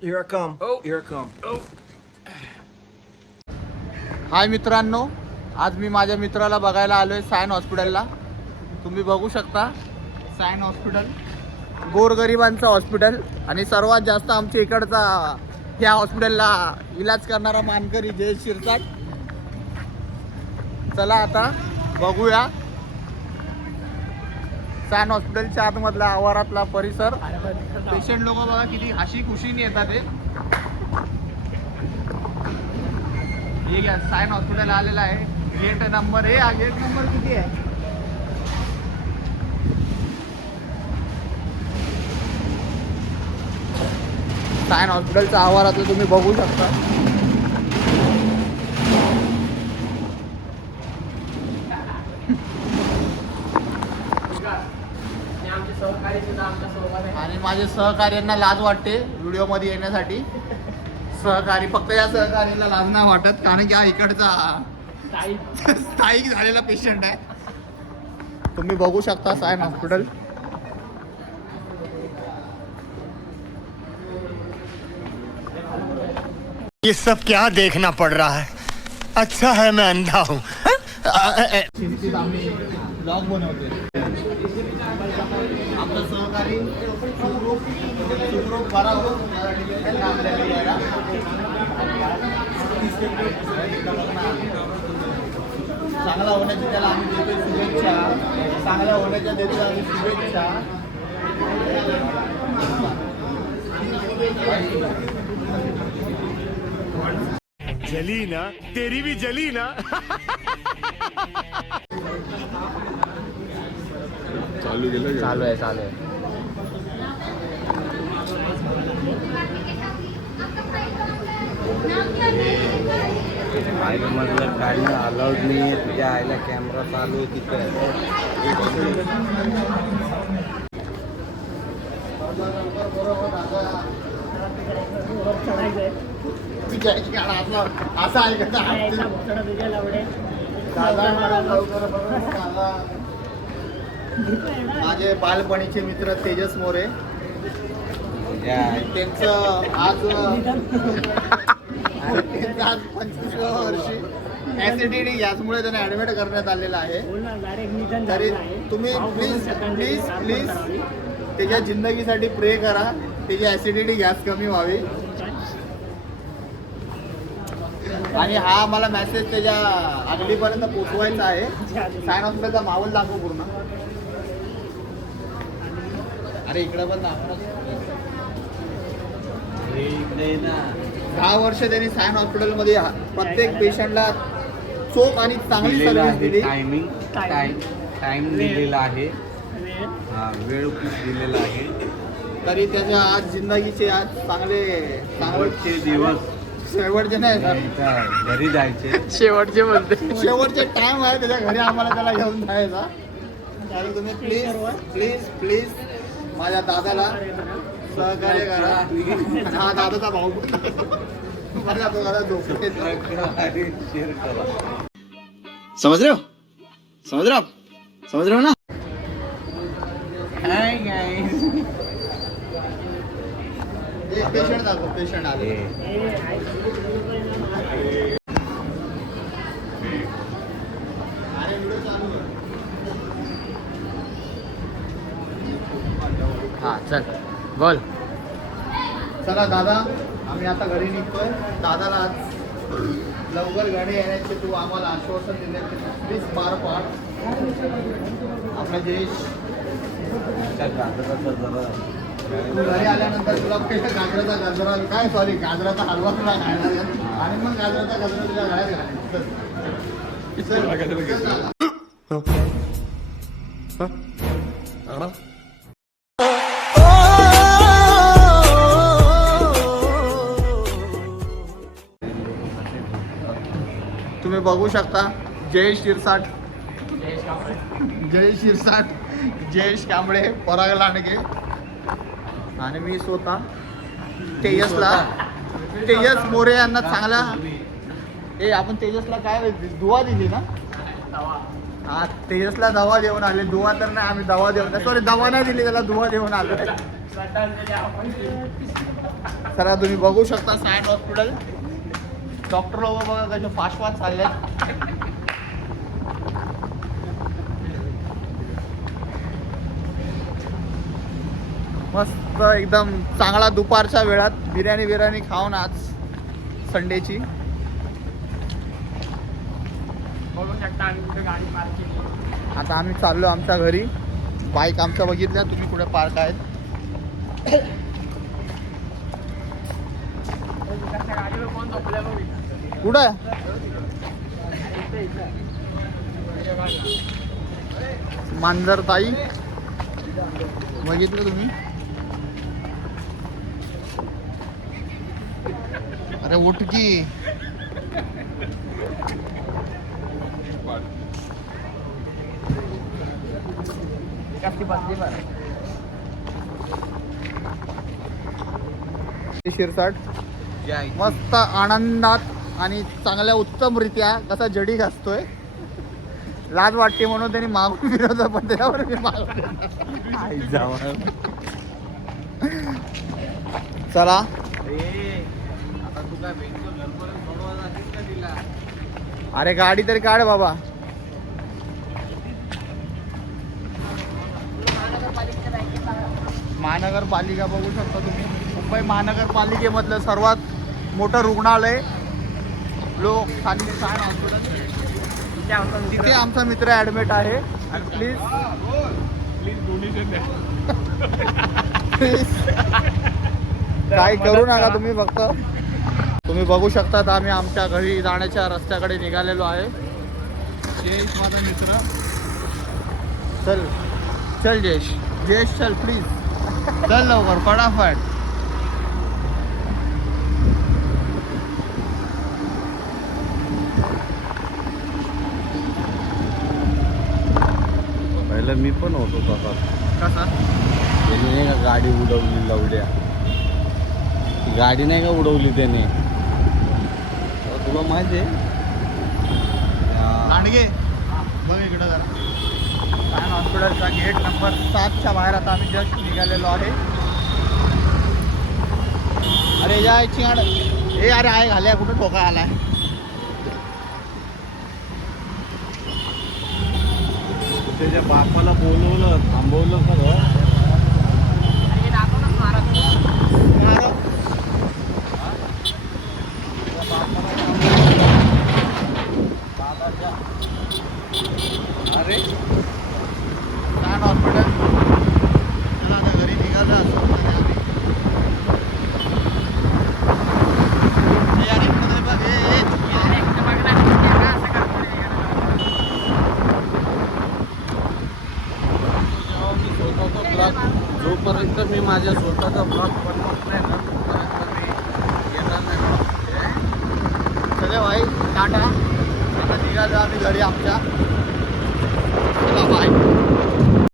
Here I come. Oh, here I come. Oh. हाय मित्रांनो, आज मी माझ्या मित्राला बघायला आलोय सायन हॉस्पिटलला. तुम्ही बघू शकता सायन हॉस्पिटल गोरगरिबांचं हॉस्पिटल आणि सर्वात जास्त आमच्या इकडचा ह्या हॉस्पिटलला इलाज करणारा मानकरी जय शिरसाट. चला आता बघूया सायन हॉस्पिटलच्या आतमधला आवारातला परिसर. पेशंट लोक बघा किती हशी खुशीने येतात. हे घ्या सायन हॉस्पिटल आलेला आहे. गेट नंबर हा गेट नंबर किती आहे? सायन हॉस्पिटलचा आवारात तुम्ही बघू शकता. आणि माझे सहकार्यांना लाज वाटते व्हिडिओ मध्ये येण्यासाठी. सहकारी फक्त या सहकार्याला लाज नाही वाटत कारण की हा इकडचा स्थायिक झालेला पेशंट आहे. तुम्ही बघू शकता सायन हॉस्पिटल. ये सब क्या देखना पड़ रहा है. अच्छा है मैं अंधा हूँ. ब्लॉग बनवते आमचा सहकारी सुखरूप बरा हो त्यांना आपल्याला यायला. चांगला होण्याची त्याला आम्ही देतोय शुभेच्छा. चांगल्या होण्याच्या देतोय आम्ही शुभेच्छा. जली ना तेरी भी जली ना. चालू आहे आईला म्हटलं काढणं अलाउड नाही आहे. तुझ्या आईला कॅमेरा चालू आहे तिथे. असं आहे का? माझे बालपणीचे मित्र तेजस मोरे त्यांचं आज 25व्या वर्षी ऍसिडिटी गॅसमुळे त्यांना ऍडमिट करण्यात आलेलं आहे. तरी तुम्ही प्लीज त्याच्या जिंदगीसाठी प्रे करा. त्याची ऍसिडिटी गॅस कमी व्हावी. आणि हा मला मेसेज त्याच्या आगलीपर्यंत पोचवायचा आहे. सायन हॉस्पिटलचा माहोल दाखव पूर्ण. अरे इकडे पण दाखव. 10 वर्ष त्यांनी सायन हॉस्पिटलमध्ये प्रत्येक पेशंटला चोख आणि चांगली सर्व्हिस दिली. टाइम दिलेला आहे. वेळ दिलेला आहे. तरी त्याच्या आज जिंदगीचे आज चांगले दिवस शेवटचे नाही घरी जायचे. शेवटचे टाइम आहे त्याच्या घरी आम्हाला त्याला घेऊन जायचा. त्याला तुम्ही प्लीज माझ्या दादाला सहकार्य करा. हा दादाचा भाऊ मला तो दादा झोपते. शेअर करा. समझ रहे हो ना? Hi guys. पेशंट दाखव. पेशंट आले. हा चल बोल. चला दादा आम्ही आता घरी निघतोय. दादाला आज लवकर घरी येण्याचे तू आम्हाला आश्वासन दिले. प्लीज पार पाड. आपला देश तू घरी आल्यानंतर तुला पहिला गाजराचा गजरा काय सॉरी गाजराचा हलवा तुला खायला लागेल. आणि मग गाजराचा गजरा तुझ्या घरात घालायचा. तुम्ही बघू शकता जय शिरसाट, जयेश कांबळे, पराग लांडगे आणि मी स्वतः तेजस मोरे यांना चांगला. आपण तेजसला काय दुवा दिली ना? हा तेजसला दवा देऊन आले. दुवा तर नाही, आम्ही दवा देऊन, सॉरी दवा नाही दिली त्याला, दुवा देऊन आलो. चला तुम्ही बघू शकता सायन हॉस्पिटल. डॉक्टर लोक बघा कसे फास्ट फास्ट चालले. मस्त एकदम चांगला दुपारच्या वेळात बिर्याणी खाऊन आज संडेची. बघू शकता आम्ही कुठे गाडी पार्क केली. आता आम्ही चाललो आमच्या घरी. बाईक आमच्या बघितल्या तुम्ही कुठे पार्क आहेत. गाडीवर कोण झोपल्या बघ. कुठं आहे मांजर ताई बघितलं तुम्ही. अरे उठ की. शिरसाट मस्त आनंदात आणि चांगल्या उत्तमरित्या कसा जडी घासतोय. लाज वाटते म्हणून त्यांनी मागून फिरवलं पण त्यावर मी मागून. चला अरे गाडी तरी काढ बाबा. महानगरपालिका बघू शकता तुम्ही. मुंबई महानगरपालिकेमधलं सर्वात मोठं रुग्णालय लोकशाही सायन हॉस्पिटल. तिथे आमचा मित्र ॲडमिट आहे. आणि प्लीज काय करू नका तुम्ही. फक्त तुम्ही बघू शकता आम्ही आमच्या घरी जाण्याच्या रस्त्याकडे निघालेलो आहे. जयेश माझा मित्र. चल चल जयेश. जयेश चल प्लीज. चल लवकर फटाफट. पहिलं मी पण होतो तसा. कसा त्याने नाही का गाडी उडवली लवड्या. ती गाडी नाही का उडवली त्याने. तुला माहिती आहे लांडगे बघ इकडं जरा. सायन हॉस्पिटलचा गेट नंबर 7च्या बाहेर आता आम्ही जस्ट निघालेलो आहे. अरे या चिंगाड. ए अरे आहे घाल्या कुठं ठोका आलाय. त्याच्या बापाला बोलवलं थांबवलं खरं. अरे दाखव ना महाराज. अरे सायन हॉस्पिटल. चला आता घरी निघालो असं आम्ही. ए, अरे इकडं तरी बघ. ए, अरे इकडे बघ ना, किती आहे का? असं करतो रे. जेव्हा मी स्वतःचा ब्लॉग जोपर्यंत मी माझ्या स्वतःचा ब्लॉग बनवत नाही ना तोपर्यंत मी येणार नाही. चले भाई टाटा. आता निघालो आम्ही घरी आमच्या. चला बाय.